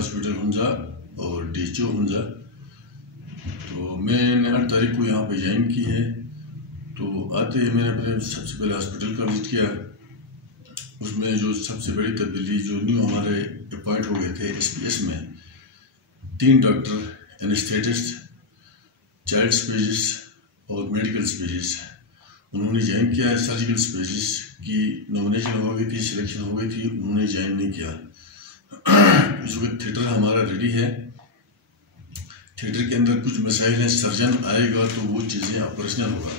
Hospital Hunza और DHO Hunza. तो मैंने 8 तारीख को यहाँ पे ज्वाइन की है। तो आते ही मैंने अपने सबसे पहले हॉस्पिटल का विजिट किया। उसमें जो सबसे बड़ी तब्दीली जो न्यू हमारे अपॉइंट हो गए थे SPS में 3 डॉक्टर, एनेस्थेटिस्ट, चाइल्ड स्पेशलिस्ट और मेडिकल स्पेशलिस्ट उन्होंने ज्वाइन किया है। सर्जिकल स्पेशलिस्ट की नॉमिनेशन हो गई थी, सिलेक्शन हो गई थी, उन्होंने ज्वाइन नहीं किया। इस वक्त थिएटर हमारा रेडी है। थिएटर के अंदर कुछ मसाइल हैं, सर्जन आएगा तो वो चीज़ें ऑपरेशनल होगा।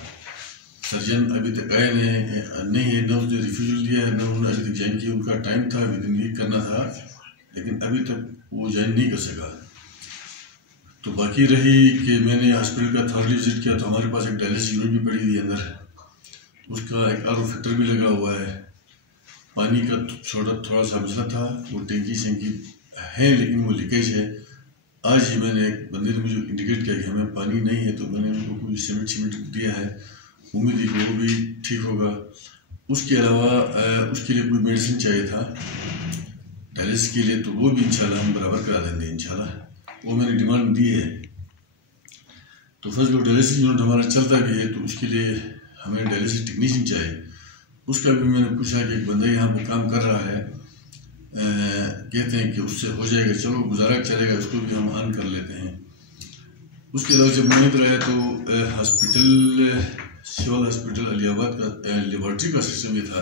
सर्जन अभी तक आए नहीं है, न उसने रिफ्यूजल दिया है, न उन्होंने अभी तक ज्वाइन किया। उनका टाइम था, विदिन वीक करना था, लेकिन अभी तक वो ज्वाइन नहीं कर सका। तो बाकी रही कि मैंने हॉस्पिटल का थॉरली विजिट किया तो हमारे पास एक डायलिसिस यूनिट भी पड़ी हुई है अंदर। उसका एक RO फिल्टर भी लगा हुआ है। पानी का थोड़ा सा मसला था, वो टैंकी सेंकी है लेकिन वो लीकेज है। आज ही मैंने एक बंदे ने मुझे इंडिकेट किया कि हमें पानी नहीं है, तो मैंने उनको कोई सीमेंट दिया है। उम्मीद है कि वो भी ठीक होगा। उसके अलावा उसके लिए कोई मेडिसिन चाहिए था डायलिसिस के लिए, तो वो भी इंशाल्लाह हम बराबर करा देंगे इंशाल्लाह। वो मैंने डिमांड दी है। तो फर्स्ट लोग डायलिसिस यूनिट हमारा चलता भी है, तो उसके लिए हमें डायलिसिस टेक्नीशियन चाहिए। उसका भी मैंने पूछा कि एक बंदा यहाँ पे काम कर रहा है, कहते हैं कि उससे हो जाएगा, चलो गुजारा चलेगा, उसको भी हम ऑन कर लेते हैं। उसके अलावा जब मैंने कराया तो हॉस्पिटल सिविल हॉस्पिटल अलियाबाद का लेबॉर्ट्री का सिस्टम ये था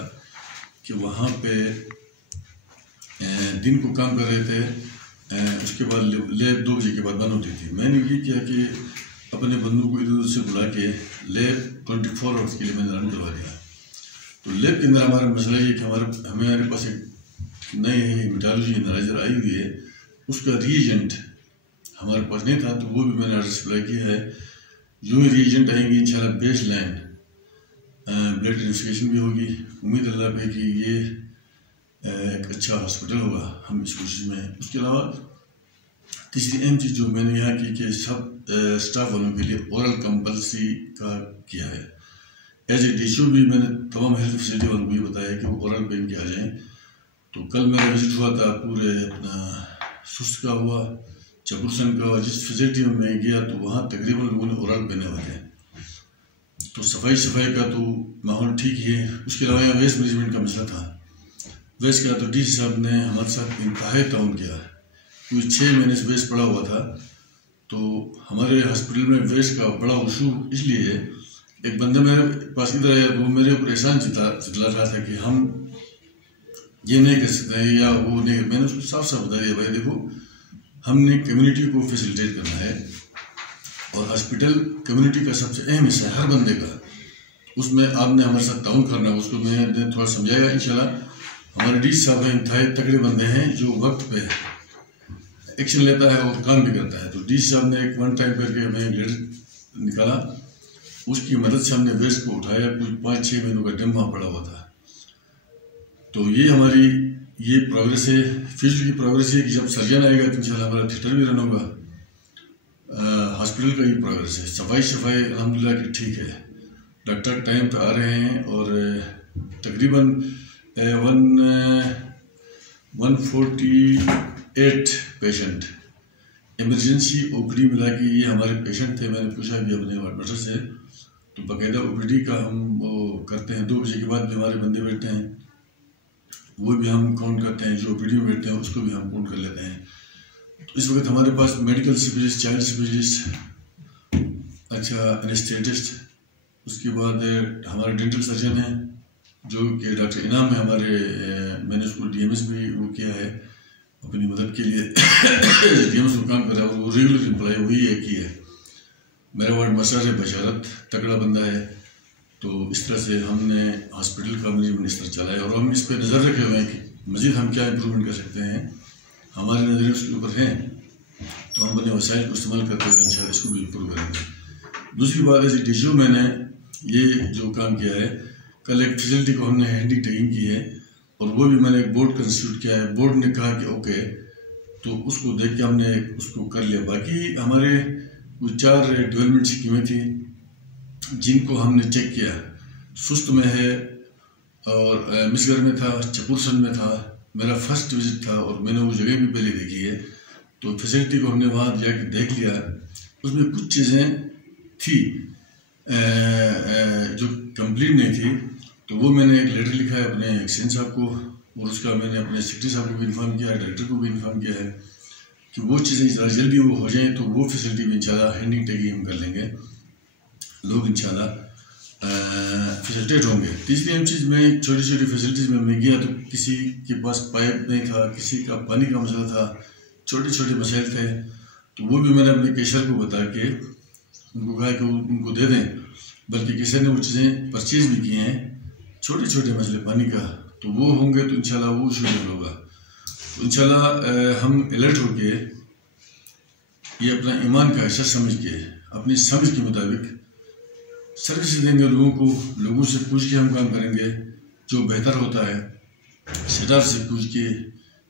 कि वहाँ पे दिन को काम कर रहे थे, उसके बाद लैब 2 बजे के बाद बंद होती थी। मैंने ये किया कि अपने बंदों को इधर उधर से बुला के लैब 24 आवर्स के लिए मैंने रन करवा दिया। तो लैब के अंदर हमारा मसला ये कि हमारे पास एक नई हेमेटोलॉजी एनालाइजर आई हुई है, उसका रीएजेंट हमारे पास नहीं था, तो वो भी मैंने ऑर्डर सप्लाई किया है। जो ही रीएजेंट आएंगे इंशाल्लाह बेस लाइन ब्लड इन्वेस्टिगेशन भी होगी। उम्मीद अल्लाह पे कि ये एक अच्छा हॉस्पिटल होगा, हम इस कोशिश में हैं। उसके अलावा तीसरी अहम चीज़ जो मैंने यहाँ की कि सब स्टाफ वालों के लिए ओरल कंपल्सरी का किया है। एज ए DHO भी मैंने तमाम हेल्थ फैसिलिटी वालों को ये बताया कि वो ओरल पेन के आ जाएँ। तो कल मेरा विजिट हुआ था, पूरे अपना सुस्त का हुआ, चपुरसन का हुआ। जिस फैसिलिटी में मैं गया तो वहाँ तकरीबन लोगों ने ओरल पहने हुए थे। तो सफाई का तो माहौल ठीक ही है। उसके अलावा यहाँ वेस्ट मैनेजमेंट का मसला था। वेस्ट का तो DC साहब ने हमारे साथ इंतहाई ताउन किया। कोई 6 महीने से वेस्ट पड़ा हुआ था। तो हमारे हॉस्पिटल में वेस्ट का बड़ा इशू इसलिए है, एक बंदा मेरे पास इधर आया तो वो मेरे ऊपर एहसान जतला रहा था कि हम ये नहीं कर सकते हैं या वो नहीं। मैंने उसको साफ साफ बता दिया, भाई देखो हमने कम्युनिटी को फैसिलिटेट करना है और हॉस्पिटल कम्युनिटी का सबसे अहम हिस्सा है हर बंदे का। उसमें आपने हमारे साथ ताउन करना है। उसको मैंने थोड़ा समझाएगा इंशाल्लाह। हमारे DC साहब हैं, इंतहाई तगड़े बंदे हैं जो वक्त पे एक्शन लेता है और काम भी करता है। तो DC साहब ने एक वन टाइम करके हमें लेटर निकाला, उसकी मदद से हमने वेस्ट को उठाया। कुछ 5-6 महीनों का डम वहाँ पड़ा हुआ था। तो ये हमारी ये प्रोग्रेस है। फ्यूचर की प्रोग्रेस है कि जब सर्जन आएगा तो इंशाल्लाह हमारा थिएटर भी रन होगा। हॉस्पिटल का ये प्रोग्रेस है। सफाई अल्हम्दुलिल्लाह की ठीक है। डॉक्टर टाइम पे आ रहे हैं और तकरीबन 148 पेशेंट इमरजेंसी OPD मिला के ये हमारे पेशेंट थे। मैंने पूछा भी अपने डॉक्टर से, तो बाकायदा OPD का हम वो करते हैं। 2 बजे के बाद भी हमारे बंदे बैठते हैं, वो भी हम काउंट करते हैं। जो OPD में बैठते हैं उसको भी हम काउंट कर लेते हैं। तो इस वक्त हमारे पास मेडिकल स्पेशलिस्ट, चाइल्ड स्पेशलिस्ट, अच्छा एनेस्थेटिस्ट, उसके बाद हमारे डेंटल सर्जन हैं जो कि डॉक्टर इनाम है हमारे। मैंने उसको DMS भी वो किया है अपनी मदद के लिए। DMS को काम कर रहा है और वो रेगुलर एम्प्लॉय वही एक ही है। मेरा वार्ड मसर है, बशारत तगड़ा बंदा है। तो इस तरह से हमने हॉस्पिटल का मैनेजमेंट इस तरह चलाया और हम इस पर नज़र रखे हुए हैं कि मज़ीद हम क्या इम्प्रूवमेंट कर सकते हैं। हमारी नज़रें उसके ऊपर हैं, तो हम अपने वसाइल को इस्तेमाल करते हुए इंशाल्लाह इसको भी इम्प्रूव करेंगे। दूसरी बात है DHO मैंने ये जो काम किया है, कल एक फैसिलिटी को हमने हैंडी टेकिंग की है और वो भी मैंने एक बोर्ड कंस्टिट्यूट किया है। बोर्ड ने कहा कि ओके, तो उसको देख के हमने उसको कर लिया। बाकी हमारे कुछ 4 डेवलपमेंट स्कीमें थी जिनको हमने चेक किया। सुस्त में है और मिसगर में था, चपुरसन में था। मेरा फर्स्ट विजिट था और मैंने वो जगह भी पहले देखी है। तो फैसिलिटी को हमने वहाँ जाके देख लिया, उसमें कुछ चीज़ें थी जो कंप्लीट नहीं थी। तो वो मैंने एक लेटर लिखा है अपने एक्सचेंज साहब को, और उसका मैंने अपने सेक्रेटरी साहब को भी इन्फॉर्म किया है, डायरेक्टर को भी इन्फॉर्म किया है कि वो चीज़ें ज़रा जल्दी वो हो जाएँ तो वो फैसिलिटी में इंशाल्लाह हैंडिंग टैगिंग हम कर लेंगे, लोग इंशाल्लाह फैसिलिटेट होंगे। तीसरी अहम चीज़ में छोटी छोटी फैसिलिटीज़ में मैं गया तो किसी के पास पाइप नहीं था, किसी का पानी का मसला था, छोटे छोटे मसाइल थे। तो वो भी मैंने अपने कैशियर को बता के उनको कहा कि उनको दे दें, बल्कि कैशियर ने वो चीज़ें परचेज भी की हैं, छोटे छोटे मसले पानी का, तो वो होंगे तो इंशाल्लाह वो इशू नहीं होगा। तो इंशाल्लाह हम अलर्ट होके ये अपना ईमान का हिस्सा समझ के अपनी समझ के मुताबिक सर्विस देंगे लोगों को, लोगों से पूछ के हम काम करेंगे जो बेहतर होता है, सेटर से पूछ के,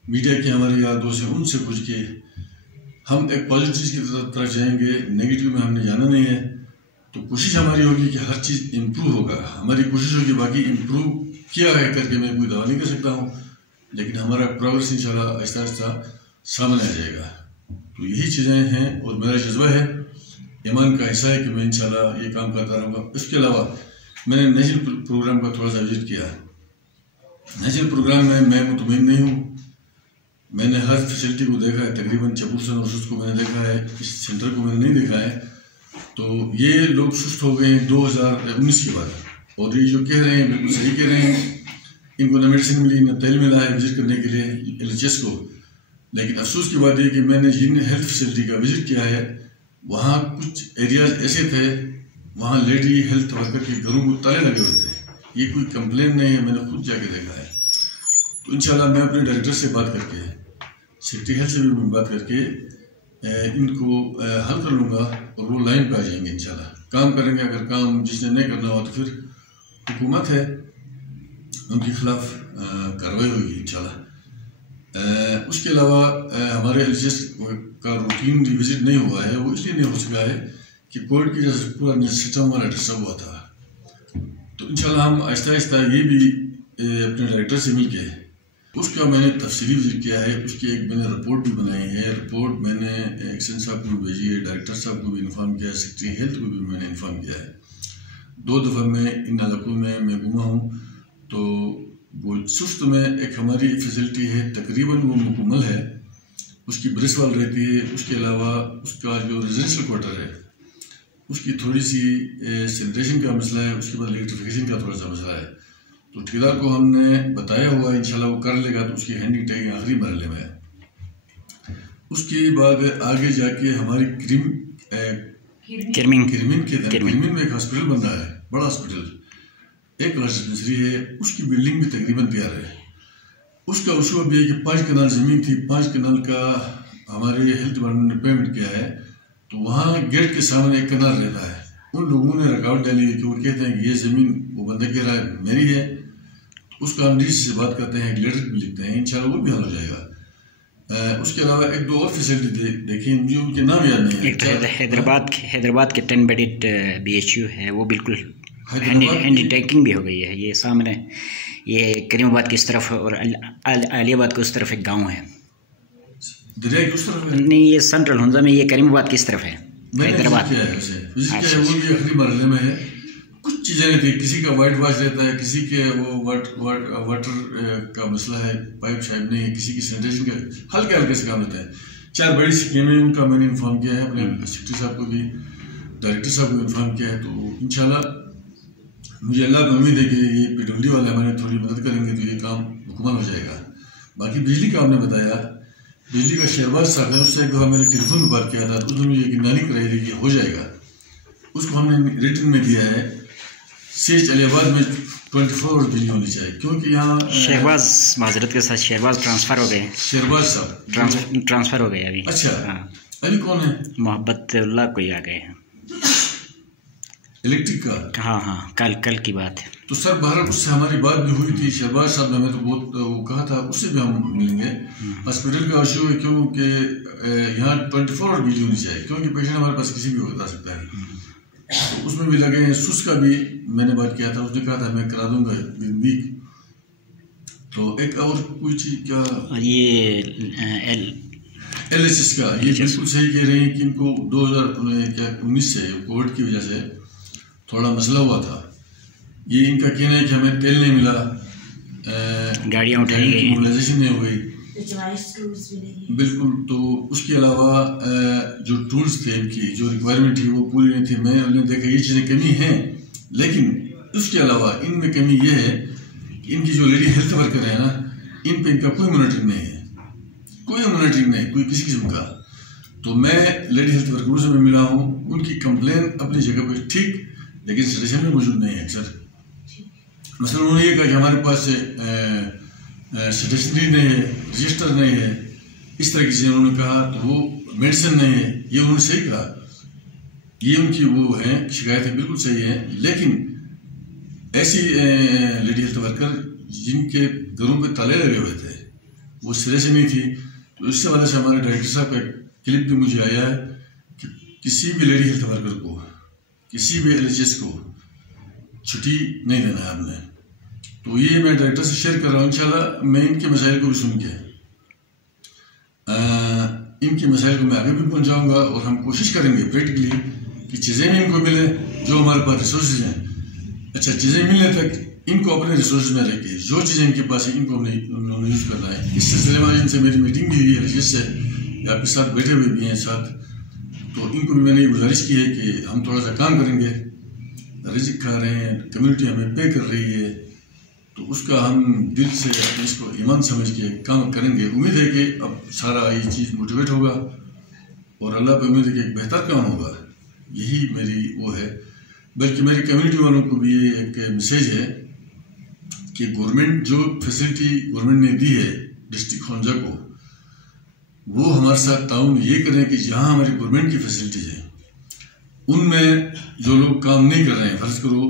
मीडिया के हमारे यार दोस्त हैं उनसे पूछ के हम एक पॉजिटिव की तरफ जाएंगे, नेगेटिव में हमने जाना नहीं है। तो कोशिश हमारी होगी कि हर चीज़ इम्प्रूव होगा, हमारी कोशिश होगी। बाकी इम्प्रूव किया है करके मैं कोई दावा नहीं कर सकता हूँ, लेकिन हमारा प्रोग्रेस इंशाल्लाह आहिस्ता आहिस्ता सामने आ जाएगा। तो यही चीज़ें हैं और मेरा जज्बा है, ईमान का हिस्सा है कि मैं इंशाल्लाह ये काम करता रहूँगा। उसके अलावा मैंने नेशनल प्रोग्राम का थोड़ा सा विजिट किया। नेशनल प्रोग्राम में मैं मुतमईन नहीं हूँ, मैंने हर फैसिलिटी को देखा है, तकरीबन चबूरसन और सुस्त को मैंने देखा है, इस सेंटर को मैंने नहीं देखा है। तो ये लोग सुस्त हो गए 2019 के बाद, और ये जो कह रहे हैं बिल्कुल सही कह रहे हैं, इनको न मेडिसिन मिली न तेल मिला है विजिट करने के लिए LHS को। लेकिन अफसोस की बात यह कि मैंने जिन हेल्थ फैसिलिटी का विजिट किया है वहाँ कुछ एरियाज ऐसे थे, वहाँ लेडी हेल्थ वर्कर के घरों को ताले लगे हुए थे। ये कोई कंप्लेन नहीं है, मैंने खुद जाके देखा है। तो इंशाल्लाह मैं अपने डायरेक्टर से बात करके, सेक्रेटरी हेल्थ से भी बात करके इनको हल कर लूँगा और वो लाइन पे आ जाएंगे, इंशाल्लाह काम करेंगे। अगर काम जिसने नहीं करना हो तो फिर हुकूमत है, उनके खिलाफ कार्रवाई होगी इंशाल्लाह। उसके अलावा हमारे LHS का रूटीन विजिट नहीं हुआ है, वो इसलिए नहीं हो सका है कि कोविड की वजह से पूरा सिस्टम हमारा डिस्टर्ब हुआ था। तो इंशाल्लाह हम आहिस्ता आहिस्ता ये भी अपने डायरेक्टर से मिल के उसका मैंने तफसीली विजिट किया है, उसकी एक मैंने रिपोर्ट भी बनाई है। रिपोर्ट मैंने एक्सचेंज साहब को भी भेजी है, डायरेक्टर साहब को भी इन्फॉर्म किया है, सेक्रेटरी हेल्थ को भी मैंने इन्फॉर्म किया है। 2 दफ़ा मैं इन इलाकों में मैं घूमा हूँ। तो वो सुस्त में एक हमारी फैसिलिटी है, तकरीबन वो मुकम्मल है, उसकी ब्रिस वाल रहती है। उसके अलावा उसका जो रेजिडेंशियल क्वार्टर है उसकी थोड़ी सी सैनिटेशन का मसला है, उसके बाद इलेक्ट्रिफिकेशन का थोड़ा सा मसला है। तो ठेकेदार को हमने बताया हुआ है, इंशाल्लाह वो कर लेगा। तो उसकी हैंडिंग टैगिंग आखिरी मरहले में है। उसके बाद आगे जाके हमारी किरमिन में एक हॉस्पिटल बन रहा है, बड़ा हॉस्पिटल, एक डिस्पेंसरी है, उसकी बिल्डिंग भी तकरीबन तैयार है। उसका उसूल भी है कि 5 कनाल ज़मीन थी, 5 कनाल का हमारे हेल्थ डिपार्टमेंट ने पेमेंट किया है। तो वहाँ गेट के सामने एक कनाल रहता है, उन लोगों ने रुकावट डाली है कि वो कहते हैं कि ये ज़मीन वो बंदे कह रहा है मेरी है। तो उसका हम डीसी से बात करते हैं, एक लेटर भी लिखते हैं, इंशाल्लाह वो भी हल हो जाएगा। उसके अलावा एक 2 और फैसिलिटी देखिए, मुझे उनके नाम याद नहीं है। एक हैदराबाद के 10 बेडेड BHU है, वो बिल्कुल हैंडी टैगिंग भी हो गई है। ये सामने ये करीमाबाद की इस तरफ और आलियाबाद की उस तरफ एक गांव है, दरिया की उस तरफ है? नहीं, ये सेंट्रल हुंजा में, ये करीमाबाद की इस तरफ है, हैदराबाद। आखिरी मरहले में है। कुछ चीज़ें रहती है, किसी का वाइट वॉश रहता है, किसी के वो वाटर का मसला है, पाइप शाइप नहीं है, किसी की सैनिटेशन का हल्के हल्के से काम रहता है। 4 बड़ी स्कीमें उनका मैंने इन्फॉर्म किया है, अपने सेक्रेटरी साहब को भी, डायरेक्टर साहब को इन्फॉर्म किया है। तो इंशाल्लाह मुझे अल्लाह की उम्मीद है कि ये PWD वाले हमारे थोड़ी मदद करेंगे तो ये काम मुकम्मल हो जाएगा। बाकी बिजली का आपने बताया, बिजली का शहबाज साहब है, उससे एक दफ़ा मेरे टेलीफोन पर बात किया था, तो उसने मुझे यकीनदानी कराई थी कि हो जाएगा। उसको हमने रिटर्न में दिया है। CH अलियाबाद में 24 आवर बिजली होनी चाहिए, क्योंकि यहाँ शहबाज माजरत के साथ शहबाज ट्रांसफ़र हो गए, शहबाज साहब ट्रांसफ़र हो गए अभी। अच्छा, हाँ, अभी कौन है? मोहब्बतुल्लाह कोई आ गए हैं इलेक्ट्रिक का। हाँ, कल की बात है। तो सर बहरहाल उससे हमारी बात भी हुई थी, शहबाज साहब ने हमें तो बहुत वो कहा था, उससे भी हम मिलेंगे। हॉस्पिटल का इशू है क्योंकि यहाँ 24 आवर बिजली होनी चाहिए, क्योंकि पेशेंट हमारे पास किसी भी वक्त आ सकता है। तो उसमें भी लगे हैं। सुस का भी मैंने बात किया था, उसने कहा था मैं करा दूंगा वीक। तो एक और कोई चीज़ क्या, ये LHS का ये बिल्कुल सही कह रही हैं कि इनको 2019 से कोविड की वजह से थोड़ा मसला हुआ था। ये इनका कहना है कि हमें तेल नहीं मिला, गाड़ियाँ उठाई गई, मोबिलाइजेशन नहीं हो गई बिल्कुल। तो उसके अलावा जो टूल्स थे इनकी जो रिक्वायरमेंट थी वो पूरी नहीं थी। मैंने देखा ये चीज़ें कमी हैं, लेकिन उसके अलावा इनमें कमी ये है कि इनकी जो लेडी हेल्थ वर्कर है ना, इन पे इनका कोई मॉनिटरिंग नहीं है, कोई मॉनिटरिंग नहीं, कोई किसी किस्म का। तो मैं लेडी हेल्थ वर्करों से मैं मिला हूँ, उनकी कंप्लेन अपनी जगह पर ठीक, लेकिन सजेशन में मौजूद नहीं है अक्सर। मसलन उन्होंने ये कहा कि हमारे पास स्टेशनरी नहीं है, रजिस्टर नहीं है, इस तरह की चीज़ें उन्होंने कहा। तो वो मेडिसिन नहीं है, ये उन्होंने सही कहा, ये उनकी वो है शिकायतें बिल्कुल सही हैं। लेकिन ऐसी लेडी हेल्थ वर्कर जिनके घरों पे ताले लगे हुए थे वो सिरे से नहीं थी। तो इससे वजह से हमारे डायरेक्टर साहब का क्लिप भी मुझे आया है कि किसी भी लेडी हेल्थ वर्कर को, किसी भी LHS को छुट्टी नहीं देना है हमने। तो ये मैं डायरेक्टर से शेयर कर रहा हूँ। इंशाल्लाह मैं इनके मसाइल को भी सुन के इनके मसाइल को मैं आगे भी पहुँचाऊँगा और हम कोशिश करेंगे प्रैक्टिकली कि चीज़ें भी इनको मिले जो हमारे पास रिसोर्सेज हैं। अच्छा, चीज़ें मिलने तक इनको अपने रिसोर्स में रख के जो चीज़ें इनके पास है इनको उन्होंने यूज़ करना है। इस सिलसिले में इनसे मेरी मीटिंग भी हुई है, LHS से आपके साथ बैठे हुए भी हैं साथ। तो इनको भी मैंने ये गुजारिश की है कि हम थोड़ा सा काम करेंगे, रिजिक खा रहे हैं, कम्युनिटी हमें पे कर रही है, तो उसका हम दिल से इसको ईमान समझ के काम करेंगे। उम्मीद है कि अब सारा ये चीज़ मोटिवेट होगा और अल्लाह पे उम्मीद है कि एक बेहतर काम होगा। यही मेरी वो है। बल्कि मेरी कम्युनिटी वालों को भी ये एक मैसेज है कि गवर्नमेंट जो फैसिलिटी गवर्नमेंट ने दी है डिस्ट्रिक्ट खोंजा को, वो हमारे साथ ताउन ये करें कि जहाँ हमारी गवर्नमेंट की फैसिलिटीज है उनमें जो लोग काम नहीं कर रहे हैं, फर्ज करो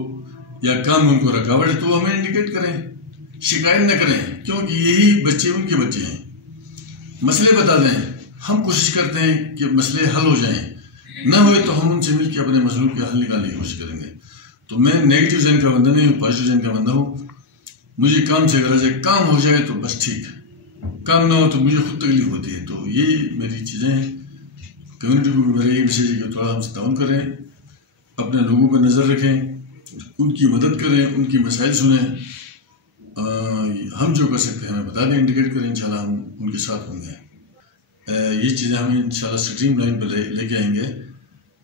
या काम में उनको रुकावट है, तो हमें इंडिकेट करें, शिकायत न करें, क्योंकि यही बच्चे उनके बच्चे हैं। मसले बता दें, हम कोशिश करते हैं कि मसले हल हो जाएं, न हुए तो हम उनसे मिलकर अपने मसलों के हल निकालने की कोशिश करेंगे। तो मैं नेगेटिव जन का बंदा नहीं हूँ, पॉजिटिव जन का बंदा हूँ। मुझे काम से गरज है, काम हो जाए तो बस ठीक, काम ना हो तो मुझे खुद तकलीफ होती है। तो ये मेरी चीज़ें हैं। कम्युनिटी को भी मेरा यही मैसेज है कि थोड़ा हमसे ताउन करें, अपने लोगों पर नज़र रखें, उनकी मदद करें, उनकी मसाइल सुनें, हम जो कर सकते हैं हमें बता दें, इंडिकेट करें, इंशाल्लाह हम उनके साथ होंगे। ये चीज़ें हम इंशाल्लाह स्ट्रीम लाइन पर लेके आएंगे।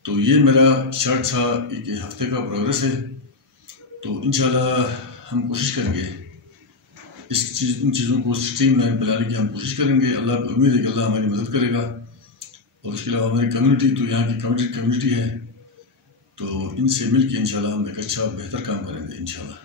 तो ये मेरा शॉर्ट सा एक हफ्ते का प्रोग्रेस है। तो इंशाल्लाह हम कोशिश करेंगे इन चीज़ों को स्ट्रीम लाइन पर लाने की हम कोशिश करेंगे। अल्लाह पर उम्मीद है कि अल्लाह हमारी मदद करेगा। और उसके अलावा हमारी कम्युनिटी तो यहाँ की कम्युनिटी है, तो इनसे मिल के इंशाल्लाह हम एक अच्छा बेहतर काम करेंगे इंशाल्लाह।